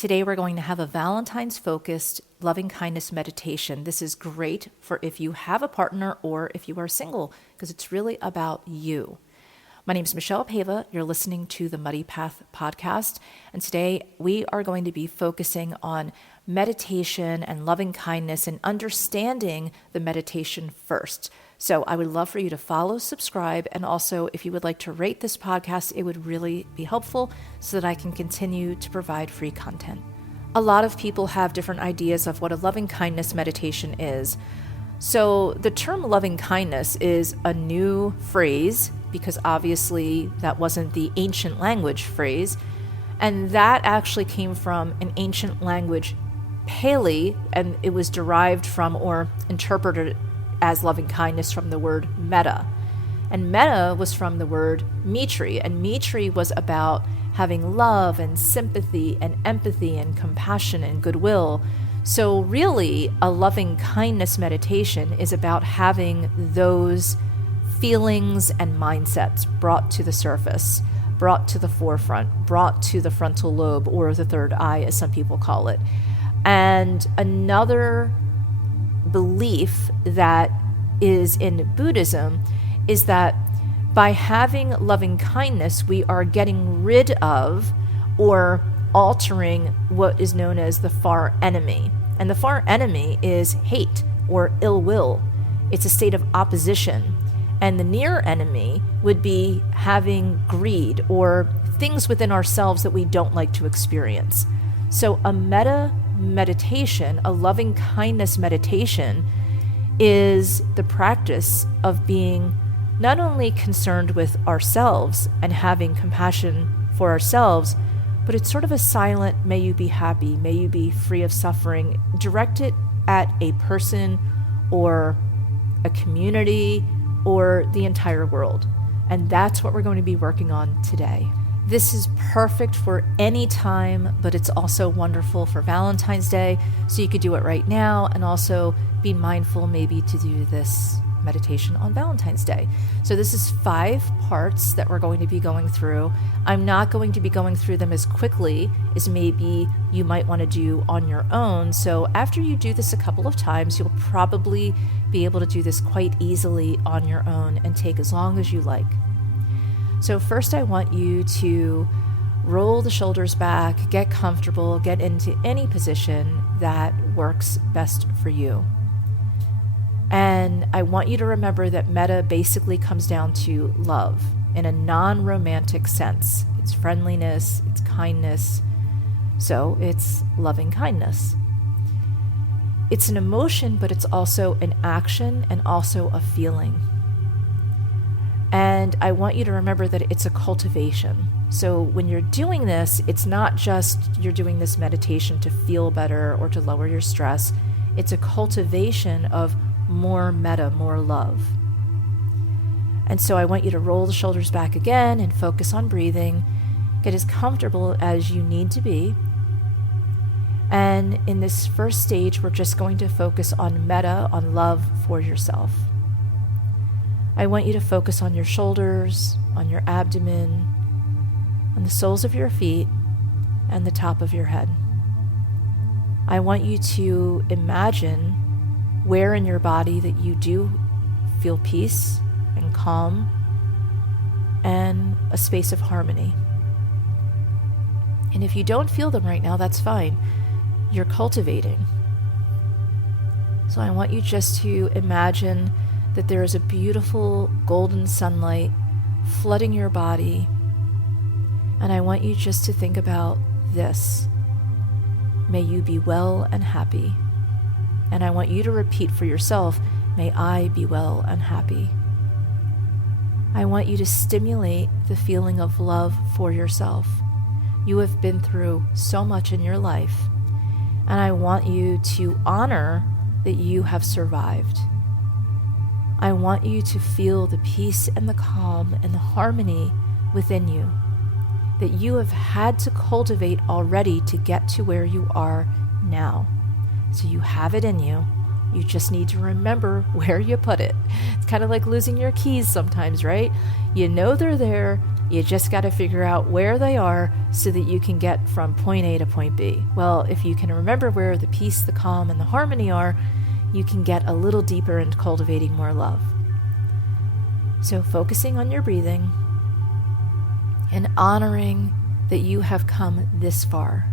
Today we're going to have a Valentine's focused loving kindness meditation. This is great for if you have a partner or if you are single, because it's really about you. My name is Michelle Pava. You're listening to the Muddy Path podcast. And today we are going to be focusing on meditation and loving kindness and understanding the meditation first. So I would love for you to follow, subscribe, and also if you would like to rate this podcast, it would really be helpful so that I can continue to provide free content. A lot of people have different ideas of what a loving kindness meditation is. So the term loving kindness is a new phrase because obviously that wasn't the ancient language phrase. And that actually came from an ancient language, Pali, and it was derived from or interpreted as loving kindness from the word metta. And metta was from the word Mitri, and Mitri was about having love and sympathy and empathy and compassion and goodwill. So really, a loving kindness meditation is about having those feelings and mindsets brought to the surface, brought to the forefront, brought to the frontal lobe or the third eye, as some people call it. And another belief that is in Buddhism is that by having loving kindness, we are getting rid of or altering what is known as the far enemy. And the far enemy is hate or ill will. It's a state of opposition. And the near enemy would be having greed or things within ourselves that we don't like to experience. So a metta meditation, a loving kindness meditation, is the practice of being not only concerned with ourselves and having compassion for ourselves, but it's sort of a silent, may you be happy, may you be free of suffering, directed at a person or a community or the entire world. And that's what we're going to be working on today. This is perfect for any time, but it's also wonderful for Valentine's Day. So you could do it right now and also be mindful maybe to do this meditation on Valentine's Day. So this is 5 parts that we're going to be going through. I'm not going to be going through them as quickly as maybe you might want to do on your own. So after you do this a couple of times, you'll probably be able to do this quite easily on your own and take as long as you like. So first I want you to roll the shoulders back, get comfortable, get into any position that works best for you. And I want you to remember that metta basically comes down to love in a non-romantic sense. It's friendliness, it's kindness, so it's loving kindness. It's an emotion, but it's also an action and also a feeling. And I want you to remember that it's a cultivation. So when you're doing this, it's not just you're doing this meditation to feel better or to lower your stress. It's a cultivation of more metta, more love. And so I want you to roll the shoulders back again and focus on breathing. Get as comfortable as you need to be. And in this first stage, we're just going to focus on metta, on love for yourself. I want you to focus on your shoulders, on your abdomen, on the soles of your feet, and the top of your head. I want you to imagine where in your body that you do feel peace and calm and a space of harmony. And if you don't feel them right now, that's fine. You're cultivating. So I want you just to imagine that there is a beautiful golden sunlight flooding your body. And I want you just to think about this. May you be well and happy. And I want you to repeat for yourself, may I be well and happy. I want you to stimulate the feeling of love for yourself. You have been through so much in your life, and I want you to honor that you have survived. I want you to feel the peace and the calm and the harmony within you that you have had to cultivate already to get to where you are now. So you have it in you. You just need to remember where you put it. It's kind of like losing your keys sometimes, right? You know they're there, You just got to figure out where they are so that you can get from point A to point B. Well, if you can remember where the peace, the calm, and the harmony are, you can get a little deeper into cultivating more love. So focusing on your breathing and honoring that you have come this far.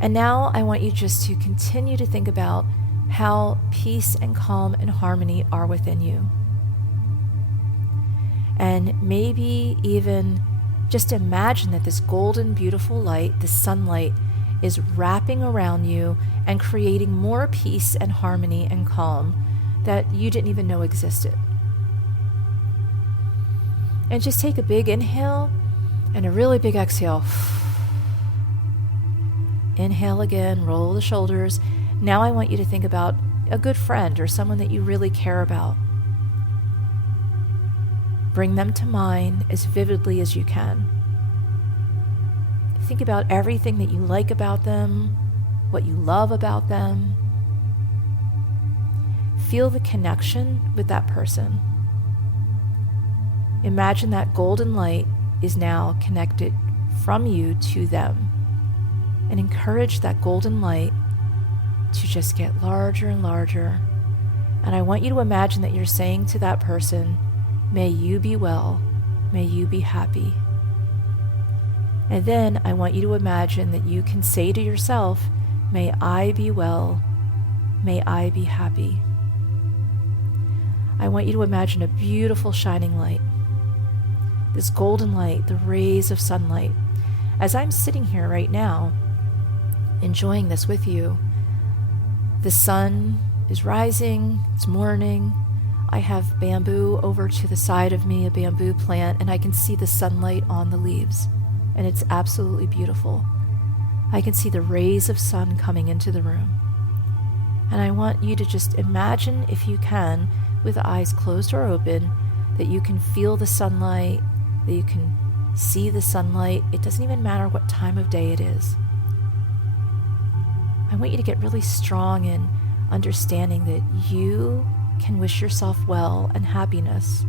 And now I want you just to continue to think about how peace and calm and harmony are within you. And maybe even just imagine that this golden, beautiful light, this sunlight, is wrapping around you and creating more peace and harmony and calm that you didn't even know existed. And just take a big inhale and a really big exhale. Inhale again, roll the shoulders. Now I want you to think about a good friend or someone that you really care about. Bring them to mind as vividly as you can. Think about everything that you like about them, what you love about them. Feel the connection with that person. Imagine that golden light is now connected from you to them, and encourage that golden light to just get larger and larger. And I want you to imagine that you're saying to that person, may you be well, may you be happy. And then I want you to imagine that you can say to yourself, may I be well, may I be happy. I want you to imagine a beautiful shining light. This golden light, the rays of sunlight. As I'm sitting here right now, enjoying this with you, the sun is rising, it's morning. I have bamboo over to the side of me, a bamboo plant, and I can see the sunlight on the leaves, and it's absolutely beautiful. I can see the rays of sun coming into the room. And I want you to just imagine, if you can, with eyes closed or open, that you can feel the sunlight, that you can see the sunlight. It doesn't even matter what time of day it is. I want you to get really strong in understanding that you can wish yourself well and happiness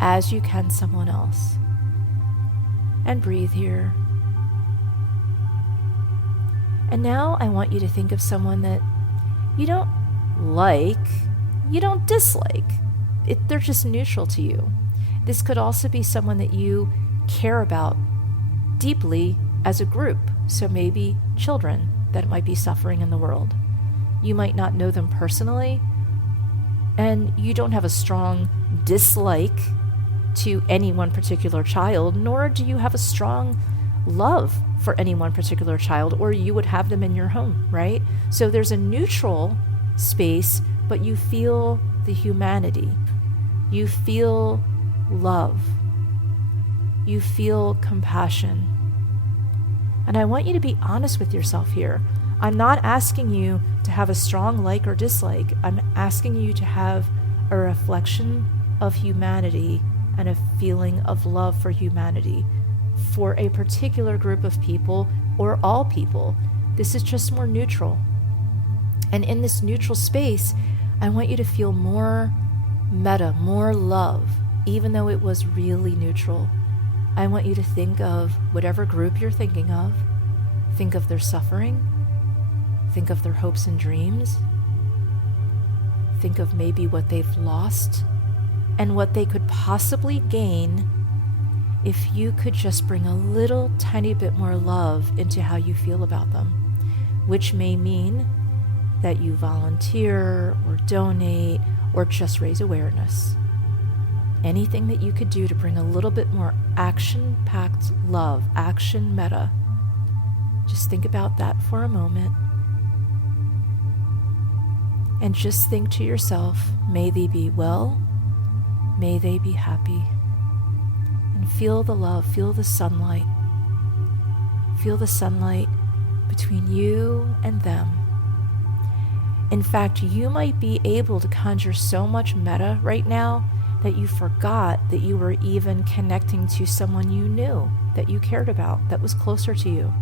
as you can someone else. And breathe here. And now I want you to think of someone that you don't like, you don't dislike. They're just neutral to you. This could also be someone that you care about deeply as a group. So maybe children that might be suffering in the world. You might not know them personally, and you don't have a strong dislike to any one particular child, nor do you have a strong love for any one particular child, or you would have them in your home, right? So there's a neutral space, but you feel the humanity. You feel love. You feel compassion. And I want you to be honest with yourself here. I'm not asking you to have a strong like or dislike. I'm asking you to have a reflection of humanity and a feeling of love for humanity, for a particular group of people or all people. This is just more neutral. And in this neutral space, I want you to feel more metta, more love, even though it was really neutral. I want you to think of whatever group you're thinking of. Think of their suffering. Think of their hopes and dreams. Think of maybe what they've lost and what they could possibly gain if you could just bring a little tiny bit more love into how you feel about them, which may mean that you volunteer or donate or just raise awareness. Anything that you could do to bring a little bit more action-packed love, action metta. Just think about that for a moment. And just think to yourself, may they be well, may they be happy. And feel the love, feel the sunlight. Feel the sunlight between you and them. In fact, you might be able to conjure so much metta right now that you forgot that you were even connecting to someone you knew, that you cared about, that was closer to you.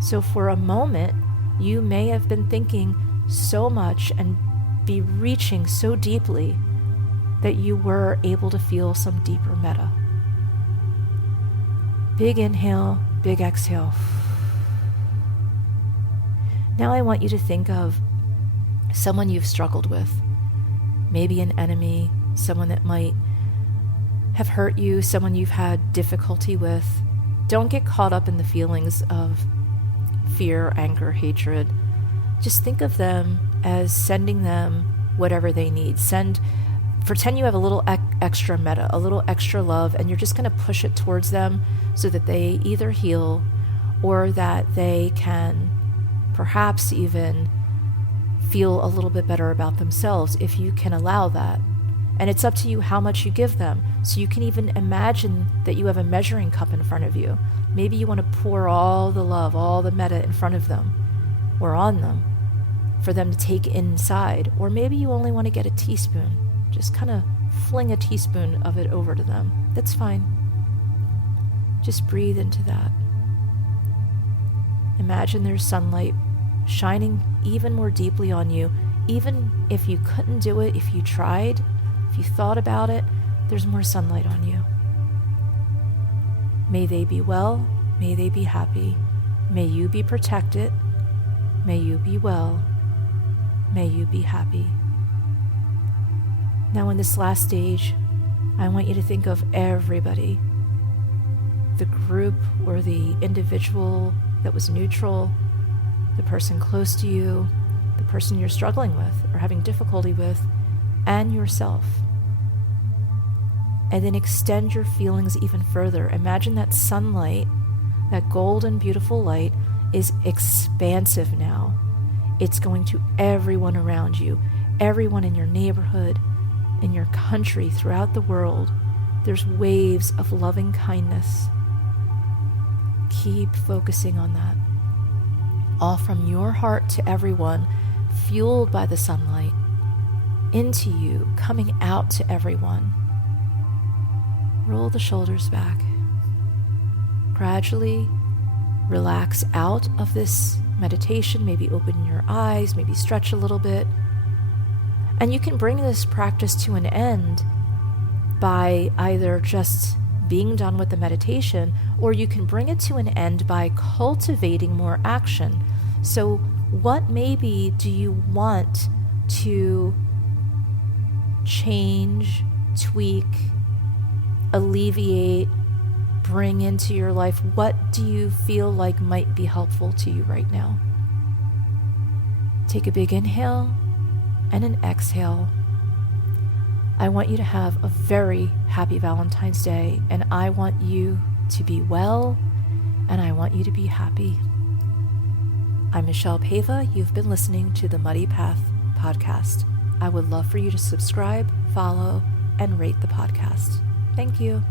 So for a moment, you may have been thinking so much and be reaching so deeply that you were able to feel some deeper metta. Big inhale, big exhale. Now I want you to think of someone you've struggled with, maybe an enemy, someone that might have hurt you, someone you've had difficulty with. Don't get caught up in the feelings of fear, anger, hatred. Just think of them as sending them whatever they need. Pretend you have a little extra metta, a little extra love, and you're just going to push it towards them so that they either heal or that they can perhaps even feel a little bit better about themselves if you can allow that. And it's up to you how much you give them. So you can even imagine that you have a measuring cup in front of you. Maybe you want to pour all the love, all the metta in front of them or on them for them to take inside. Or maybe you only want to get a teaspoon. Just kind of fling a teaspoon of it over to them. That's fine. Just breathe into that. Imagine there's sunlight shining even more deeply on you. Even if you couldn't do it, if you tried, if you thought about it, there's more sunlight on you. May they be well. May they be happy. May you be protected. May you be well. May you be happy. Now in this last stage, I want you to think of everybody, the group or the individual that was neutral, the person close to you, the person you're struggling with or having difficulty with, and yourself. And then extend your feelings even further. Imagine that sunlight, that golden, beautiful light, is expansive now. It's going to everyone around you, everyone in your neighborhood, in your country, throughout the world. There's waves of loving kindness. Keep focusing on that. All from your heart to everyone, fueled by the sunlight, into you, coming out to everyone. Roll the shoulders back. Gradually relax out of this meditation. Maybe open your eyes, maybe stretch a little bit. And you can bring this practice to an end by either just being done with the meditation, or you can bring it to an end by cultivating more action. So what maybe do you want to change, tweak, alleviate, bring into your life? What do you feel like might be helpful to you right now? Take a big inhale and an exhale. I want you to have a very happy Valentine's Day, and I want you to be well, and I want you to be happy. I'm Michelle Pava. You've been listening to the Muddy Path podcast. I would love for you to subscribe, follow, and rate the podcast. Thank you.